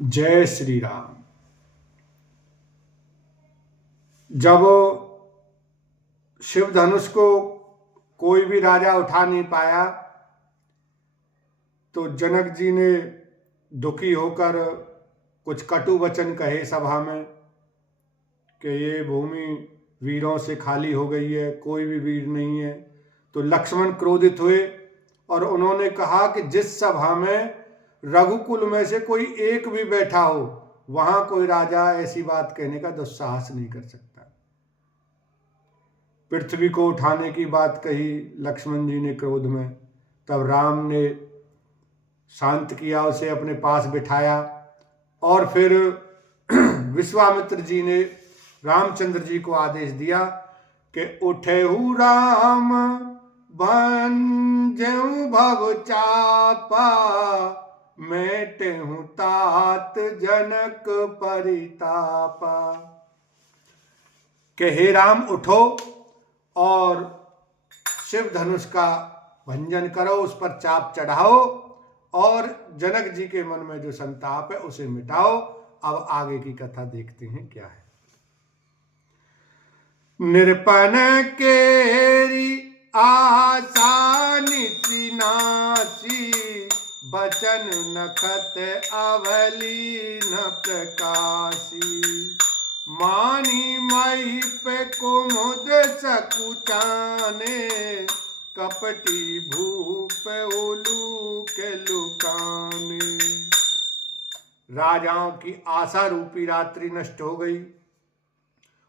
जय श्री राम। जब शिव धनुष को कोई भी राजा उठा नहीं पाया तो जनक जी ने दुखी होकर कुछ कटु वचन कहे सभा में कि ये भूमि वीरों से खाली हो गई है, कोई भी वीर नहीं है। तो लक्ष्मण क्रोधित हुए और उन्होंने कहा कि जिस सभा में रघुकुल में से कोई एक भी बैठा हो वहां कोई राजा ऐसी बात कहने का दुस्साहस नहीं कर सकता। पृथ्वी को उठाने की बात कही लक्ष्मण जी ने क्रोध में। तब राम ने शांत किया, उसे अपने पास बिठाया और फिर विश्वामित्र जी ने रामचंद्र जी को आदेश दिया कि उठेहु राम भंजहु भव चापा, मेटेहु तात जनक परितापा। कि हे राम उठो और शिव धनुष का भंजन करो, उस पर चाप चढ़ाओ और जनक जी के मन में जो संताप है उसे मिटाओ। अब आगे की कथा देखते हैं क्या है। निरपन केरी आसानी सिनासी, बचन नखत अवली न प्रकाशी। मानी मई पे कुमुद सकुचाने, कपटी भूप उलू के लुकाने। राजाओं की आशा रूपी रात्रि नष्ट हो गई,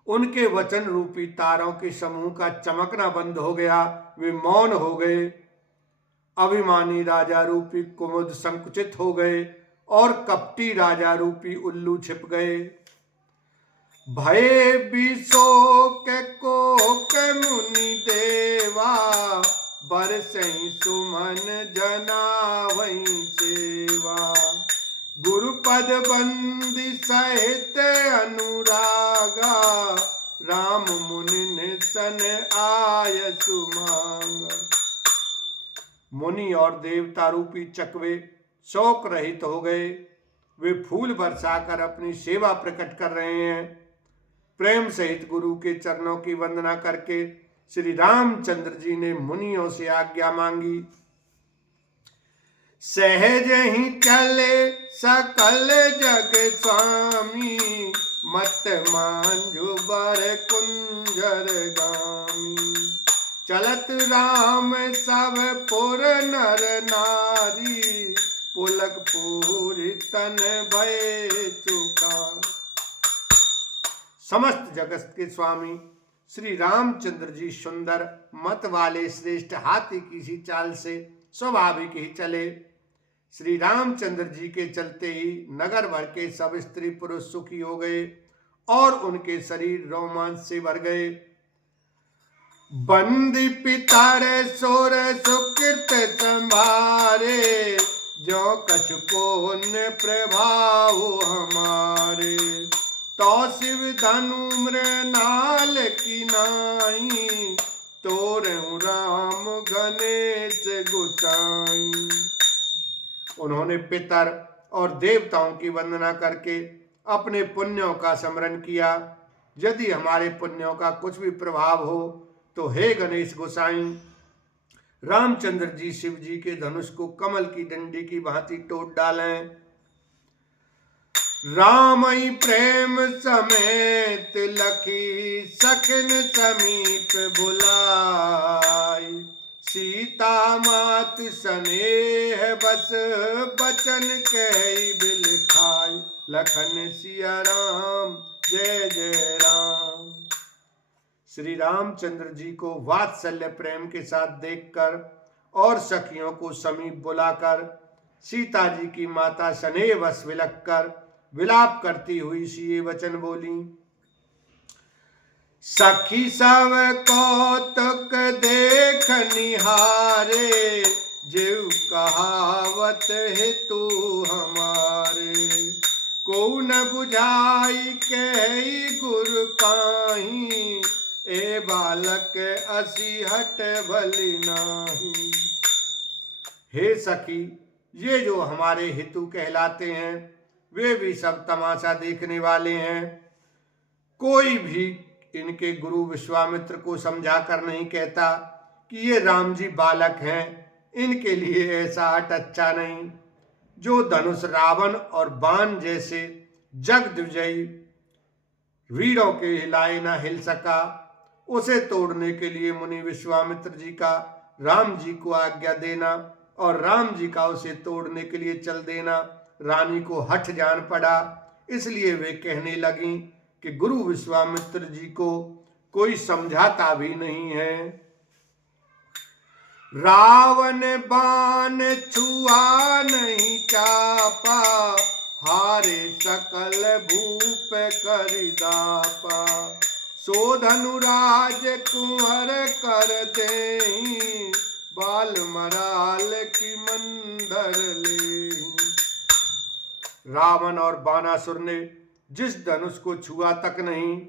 उनके वचन रूपी तारों के समूह का चमकना बंद हो गया, वे मौन हो गए। अभिमानी राजा रूपी कुमुद संकुचित हो गए और कपटी राजा रूपी उल्लू छिप गए। भय बिशोक कोक मुनि देवा, बरसई सुमन जनावई सेवा। गुरुपद बंदी सहित अनुरागा, राम मुनि निसन आय सुमांगा। मुनि और देवता रूपी चकवे शोक रहित हो गए, वे फूल बरसाकर अपनी सेवा प्रकट कर रहे हैं। प्रेम सहित गुरु के चरणों की वंदना करके श्री रामचंद्र जी ने मुनियों से आज्ञा मांगी। सहज ही चले सकल जग स्वामी, मत मांझु बर कुंजर गामी। चलत राम सब पुर नर नारी, पुलक पूरी तन भय चुका। समस्त जगत के स्वामी श्री रामचंद्र जी सुंदर मत वाले श्रेष्ठ हाथी की सी चाल से स्वाभाविक ही चले। श्री रामचंद्र जी के चलते ही नगर भर के सब स्त्री पुरुष सुखी हो गए और उनके शरीर रोमांच से भर गए। बंदी पितर सोर सुकृत संभारे, जो कछु पुण्य प्रभाव हमारे। तो शिव धनु मृणाल की नाई, तोर राम गणेश गोसाई। उन्होंने पितर और देवताओं की वंदना करके अपने पुण्यों का स्मरण किया। यदि हमारे पुण्यों का कुछ भी प्रभाव हो तो हे गणेश गोसाई, रामचंद्र जी शिव जी के धनुष को कमल की डंडी की भांति तोड़ डालें। रामई प्रेम समेत लखी सखन समीप बुलाई। सीता मात स्नेह बस बचन कही बिल खाई। लखन सिया राम जय जय राम। श्री रामचंद्र जी को वात्सल्य प्रेम के साथ देखकर और सखियों को समीप बुलाकर सीता जी की माता स्नेह बस विलख कर विलाप करती हुई सी ये वचन बोली। सखी सब कौतुक देख निहारे, जीव कहावत हेतु हमारे। को न बुझाई कही गुरु पाही, ए बालक असी हट भली नाही। हे सखी, ये जो हमारे हेतु कहलाते हैं वे भी सब तमाशा देखने वाले हैं। कोई भी इनके गुरु विश्वामित्र को समझाकर नहीं कहता कि ये राम जी बालक हैं, इनके लिए ऐसा हट अच्छा नहीं। जो धनुष रावण और बाण जैसे जगद्विजयी वीरों के हिलाए न हिल सका, उसे तोड़ने के लिए मुनि विश्वामित्र जी का राम जी को आज्ञा देना और राम जी का उसे तोड़ने के लिए चल देना रानी को हठ जान पड़ा। इसलिए वे कहने लगी कि गुरु विश्वामित्र जी को कोई समझाता भी नहीं है। रावण बाण छुआ नहीं चापा, हारे सकल भूप करिदापा। सो धनुराज कुंवर कर देहीं, बाल मराल की मंदर ले। रावण और बाणासुर ने जिस धनुष को छुआ तक नहीं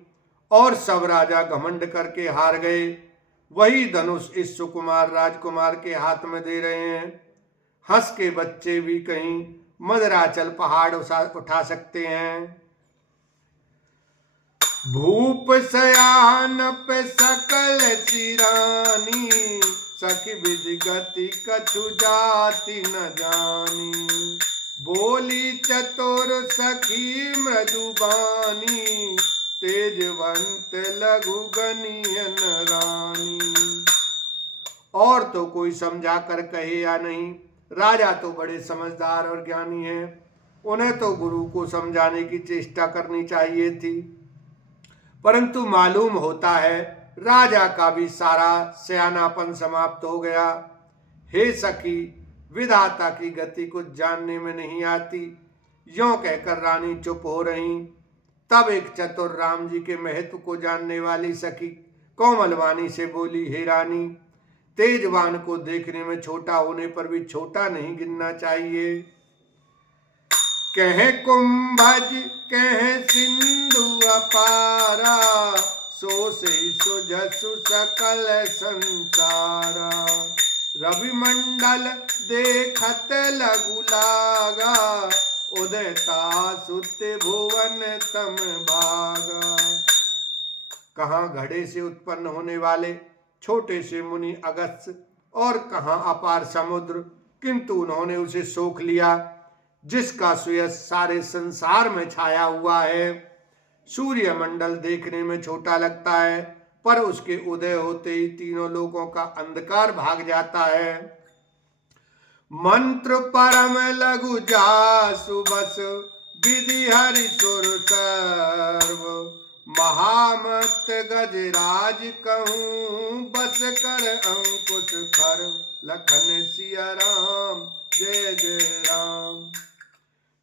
और सब राजा घमंड करके हार गए, वही धनुष इस सुकुमार राजकुमार के हाथ में दे रहे हैं। हंस के बच्चे भी कहीं मदराचल पहाड़ उठा सकते हैं। भूप सयान पे सकल सिरानी, सखी विधि गति कछु जाति न जानी। बोली चतुर सखी मृदुबानी, तेजवंत लघु गनियन रानी। और तो कोई समझा कर कहे या नहीं, राजा तो बड़े समझदार और ज्ञानी हैं, उन्हें तो गुरु को समझाने की चेष्टा करनी चाहिए थी। परंतु मालूम होता है राजा का भी सारा सयानापन समाप्त हो गया। हे सखी, विधाता की गति कुछ जानने में नहीं आती। यों कहकर रानी चुप हो रही। तब एक चतुर राम जी के महत्व को जानने वाली सखी कोमलवाणी से बोली, हे रानी, तेजवान को देखने में छोटा होने पर भी छोटा नहीं गिनना चाहिए। कहे कुंभज कहे सिंधु अपारा, सो से सुजसु सकल संसारा। रवि मंडल देखत लघु लागा, उदयता सुत भुवन तम भागा। कहाँ घड़े से उत्पन्न होने वाले छोटे से मुनि अगस्त्य और कहाँ अपार समुद्र, किंतु उन्होंने उसे सोख लिया जिसका सुयश सारे संसार में छाया हुआ है। सूर्य मंडल देखने में छोटा लगता है, पर उसके उदय होते ही तीनों लोगों का अंधकार भाग जाता है। मंत्र परम लघु जासु बस, विधि हरि सुर सर्व। महामत गजराज कहूँ, बस कर अंकुश खर। लखन सिया राम, जय जय राम।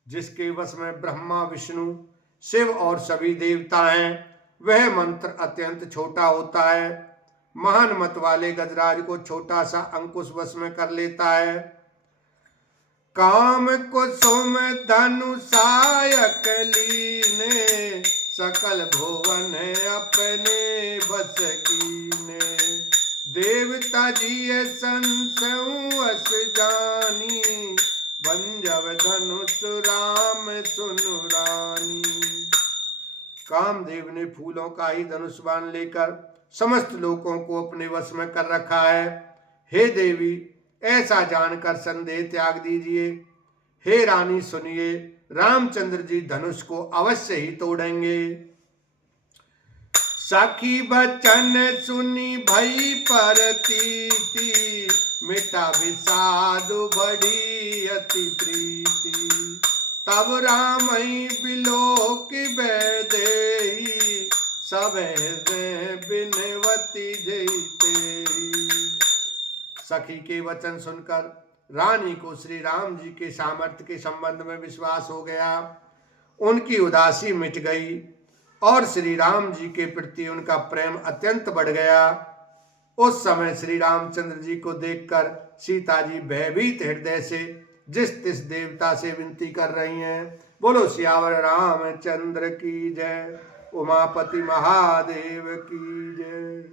जिसके वश में ब्रह्मा विष्णु शिव और सभी देवता हैं, वह मंत्र अत्यंत छोटा होता है। महान मत वाले गजराज को छोटा सा अंकुश वश में कर लेता है। काम कुसुम धनु सायक लीने, सकल भुवन अपने बस कीने। देवता जी संसस जानी, बंजव धनुष राम सुनु रानी। कामदेव ने फूलों का ही धनुष बाण लेकर समस्त लोगों को अपने वश में कर रखा है। हे देवी, ऐसा जानकर संदेह त्याग दीजिए। हे रानी सुनिए, रामचंद्र जी धनुष को अवश्य ही तोड़ेंगे। सखी बचन सुनी भई परतीति, मिटा विषाद बढ़ी अति प्रीति। तब राम बिलोक बैदेही, सब बिनवती जयते। सखी के वचन सुनकर रानी को श्री राम जी के सामर्थ्य के संबंध में विश्वास हो गया। उनकी उदासी मिट गई और श्री राम जी के प्रति उनका प्रेम अत्यंत बढ़ गया। उस समय श्री रामचंद्र जी को देखकर सीता जी भयभीत हृदय से जिस तिस देवता से विनती कर रही हैं। बोलो सियावर रामचंद्र की जय, उमापति महादेव की जय।